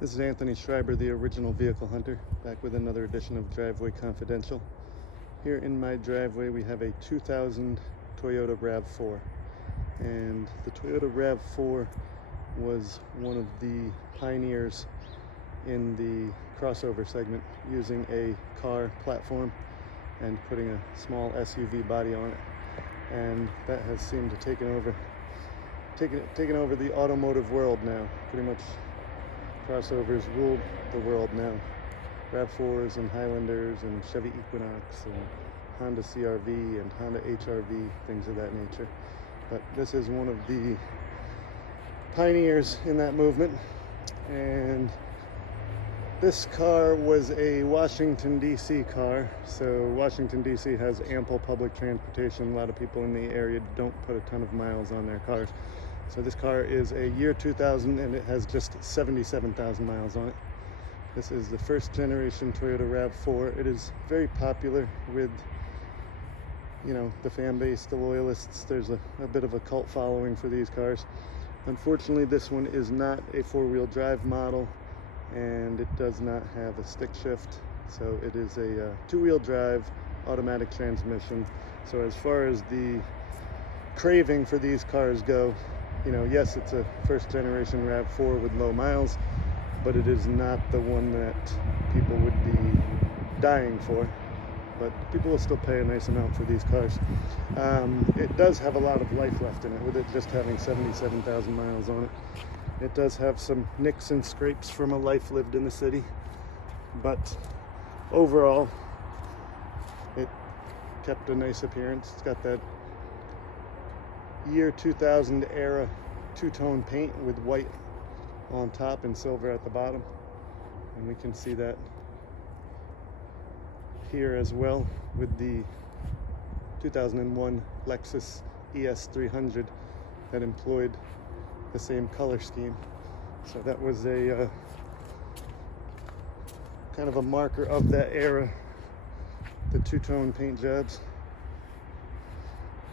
This is Anthony Schreiber, the original vehicle hunter, back with another edition of Driveway Confidential. Here in my driveway we have a 2000 Toyota RAV4, and the Toyota RAV4 was one of the pioneers in the crossover segment, using a car platform and putting a small SUV body on it, and that has seemed to taken over the automotive world now. Pretty much crossovers rule the world now. RAV4s and Highlanders and Chevy Equinox and Honda CRV and Honda HRV, things of that nature. But this is one of the pioneers in that movement, and this car was a Washington DC car. So Washington DC has ample public transportation. A lot of people in the area don't put a ton of miles on their cars. So this car is a year 2000 and it has just 77,000 miles on it. This is the first generation Toyota RAV4. It is very popular with, the fan base, the loyalists. There's a bit of a cult following for these cars. Unfortunately, this one is not a four-wheel drive model, and it does not have a stick shift. So it is a two-wheel drive automatic transmission. So as far as the craving for these cars go, yes, it's a first generation RAV4 with low miles, but it is not the one that people would be dying for. But people will still pay a nice amount for these cars. It does have a lot of life left in it, with it just having 77,000 miles on it. It does have some nicks and scrapes from a life lived in the city, but overall, it kept a nice appearance. It's got that year 2000 era two-tone paint with white on top and silver at the bottom, and we can see that here as well with the 2001 Lexus ES300 that employed the same color scheme. So that was a kind of a marker of that era, the two-tone paint jobs.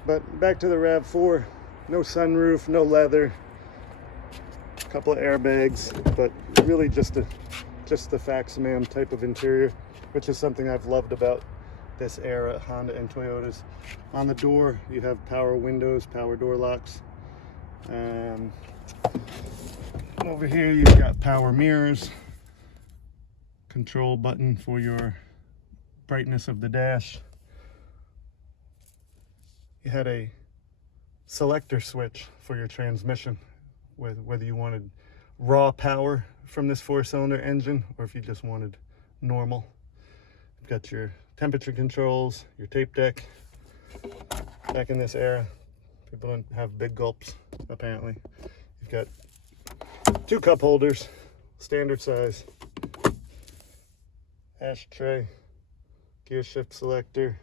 But back to the RAV4, no sunroof, no leather, a couple of airbags, but really just the Faximam type of interior, which is something I've loved about this era, Honda and Toyotas. On the door, you have power windows, power door locks. Over here, you've got power mirrors, control button for your brightness of the dash. You had a selector switch for your transmission, with whether you wanted raw power from this four-cylinder engine or if you just wanted normal. You've got your temperature controls, your tape deck. Back in this era, people didn't have big gulps, apparently. You've got two cup holders, standard size, ashtray, gear shift selector,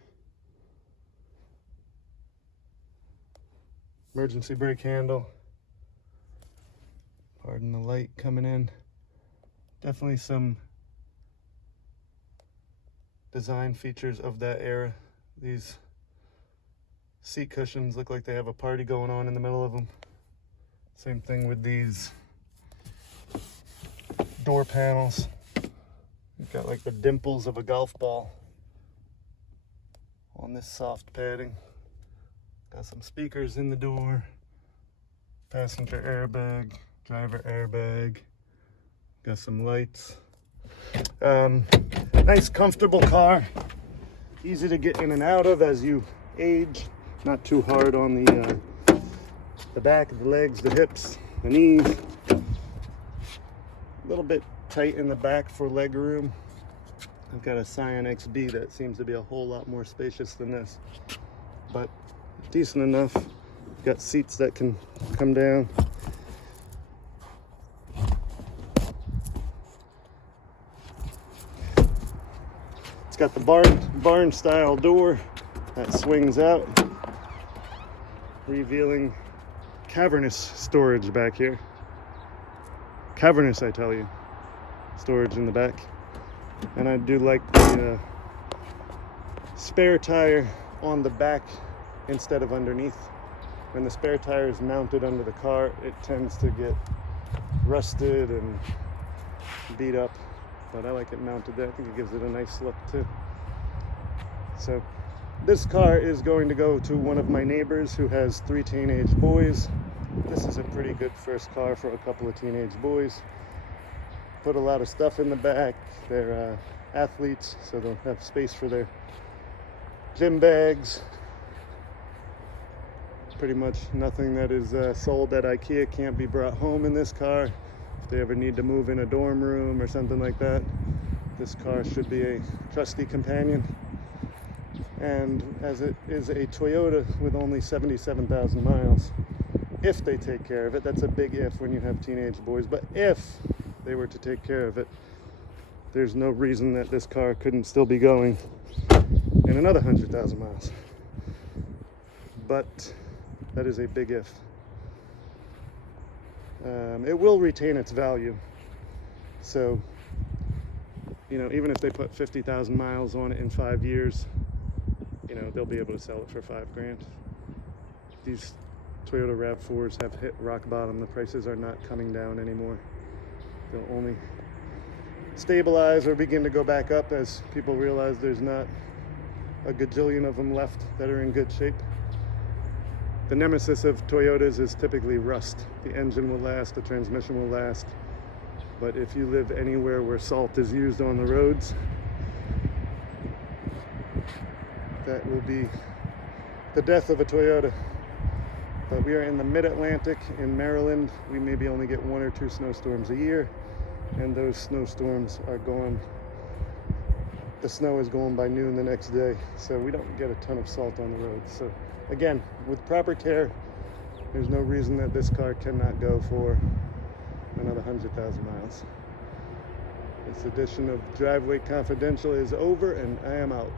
emergency brake handle. Pardon the light coming in. Definitely some design features of that era. These seat cushions look like they have a party going on in the middle of them. Same thing with these door panels. You've got like the dimples of a golf ball on this soft padding. Got some speakers in the door, passenger airbag, driver airbag, got some lights. Nice comfortable car, easy to get in and out of as you age, not too hard on the back, the legs, the hips, the knees. A little bit tight in the back for leg room. I've got a Scion XB that seems to be a whole lot more spacious than this, but decent enough. Got seats that can come down. It's got the barn style door that swings out, revealing cavernous storage back here. Cavernous, I tell you. Storage in the back. And I do like the spare tire on the back instead of underneath. When the spare tire is mounted under the car, it tends to get rusted and beat up, but I like it mounted there. I think it gives it a nice look too. So this car is going to go to one of my neighbors who has 3 teenage boys. This is a pretty good first car for a couple of teenage boys. Put a lot of stuff in the back. They're athletes, so they'll have space for their gym bags. Pretty much nothing that is sold at IKEA can't be brought home in this car. If they ever need to move in a dorm room or something like that, this car should be a trusty companion. And as it is a Toyota with only 77,000 miles, if they take care of it, that's a big if when you have teenage boys, but if they were to take care of it, there's no reason that this car couldn't still be going in another 100,000 miles. But that is a big if. It will retain its value. So, you know, even if they put 50,000 miles on it in 5 years, you know, they'll be able to sell it for $5,000. These Toyota RAV4s have hit rock bottom. The prices are not coming down anymore. They'll only stabilize or begin to go back up as people realize there's not a gajillion of them left that are in good shape. The nemesis of Toyotas is typically rust. The engine will last, the transmission will last, but if you live anywhere where salt is used on the roads, that will be the death of a Toyota. But we are in the mid-Atlantic in Maryland. We maybe only get 1 or 2 snowstorms a year, and those snowstorms are gone. The snow is gone by noon the next day, so we don't get a ton of salt on the roads. So again, with proper care, there's no reason that this car cannot go for another 100,000 miles. This edition of Driveway Confidential is over, and I am out.